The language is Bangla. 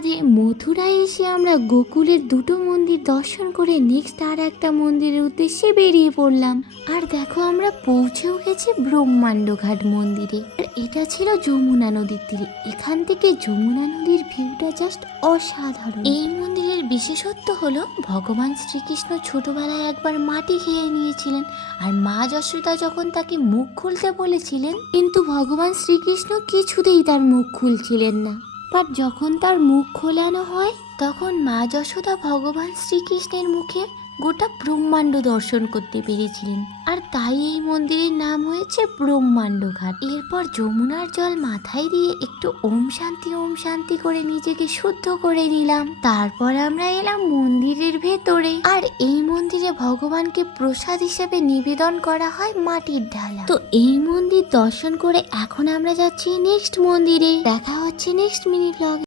রাধে। মথুরায় এসে আমরা গোকুলের দুটো মন্দির দর্শন করে নেক্সট আর একটা মন্দিরের উদ্দেশ্যে বেরিয়ে পড়লাম। আর দেখো আমরা পৌঁছেও গেছি ব্রহ্মাণ্ড ঘাট মন্দিরে। আর এটা ছিল যমুনা নদীর তীরে। এখান থেকে যমুনা নদীর ভিউটা জাস্ট অসাধারণ। এই মন্দিরের বিশেষত্ব হলো ভগবান শ্রীকৃষ্ণ ছোটবেলায় একবার মাটি খেয়ে নিয়েছিলেন, আর মা যশোদা যখন তাকে মুখ খুলতে বলেছিলেন, কিন্তু ভগবান শ্রীকৃষ্ণ কিছুতেই তার মুখ খুলছিলেন না। বাট যখন তার মুখ খোলানো হয় তখন মা যশোদা ভগবান শ্রীকৃষ্ণের মুখে গোটা ব্রহ্মাণ্ড দর্শন করতে পেরেছিলেন। আর তাই এই মন্দিরের নাম হয়েছে ব্রহ্মাণ্ড ঘাট। এরপর যমুনার জল মাথায় দিয়ে একটু ওম শান্তি করে নিজেকে শুদ্ধ করে নিলাম। তারপর আমরা এলাম মন্দিরের ভেতরে। আর এই মন্দিরে ভগবানকে প্রসাদ হিসেবে নিবেদন করা হয় মাটির ঢালা। তো এই মন্দির দর্শন করে এখন আমরা যাচ্ছি নেক্সট মন্দিরে। দেখা হচ্ছে নেক্সট মিনি ব্লগে।